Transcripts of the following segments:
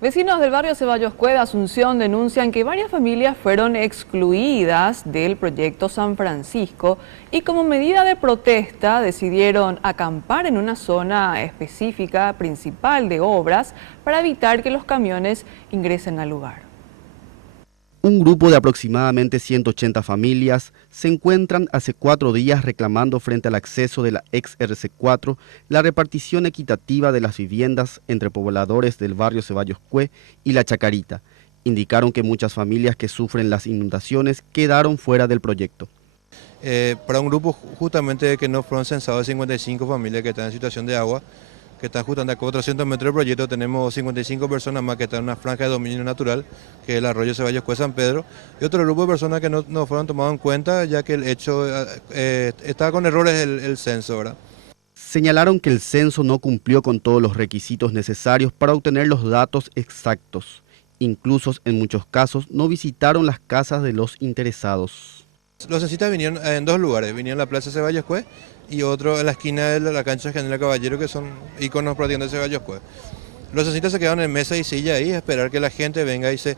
Vecinos del barrio Ceballos Cue de Asunción denuncian que varias familias fueron excluidas del proyecto San Francisco y como medida de protesta decidieron acampar en una zona específica principal de obras para evitar que los camiones ingresen al lugar. Un grupo de aproximadamente 180 familias se encuentran hace 4 días reclamando frente al acceso de la ex RC4 la repartición equitativa de las viviendas entre pobladores del barrio Ceballos Cue y La Chacarita. Indicaron que muchas familias que sufren las inundaciones quedaron fuera del proyecto. Para un grupo justamente que no fueron censados 55 familias que están en situación de agua, que están justamente a 400 metros del proyecto, tenemos 55 personas más que están en una franja de dominio natural, que es el arroyo Ceballos Cue San Pedro, y otro grupo de personas que no fueron tomados en cuenta, ya que el hecho estaba con errores el censo, ¿verdad? Señalaron que el censo no cumplió con todos los requisitos necesarios para obtener los datos exactos. Incluso en muchos casos no visitaron las casas de los interesados. Los censistas vinieron en 2 lugares, vinieron a la plaza Ceballos Cue y otro en la esquina de la cancha General Caballero, que son íconos prácticamente de Ceballos Cue. Los censistas se quedaron en mesa y silla ahí a esperar que la gente venga y se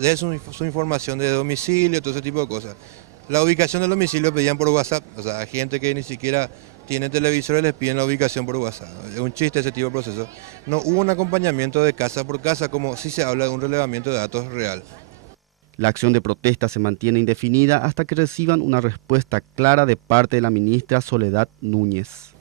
dé su información de domicilio, todo ese tipo de cosas. La ubicación del domicilio pedían por WhatsApp, o sea, a gente que ni siquiera tiene televisores les piden la ubicación por WhatsApp. Es un chiste ese tipo de proceso. No hubo un acompañamiento de casa por casa, como si se habla de un relevamiento de datos real. La acción de protesta se mantiene indefinida hasta que reciban una respuesta clara de parte de la ministra Soledad Núñez.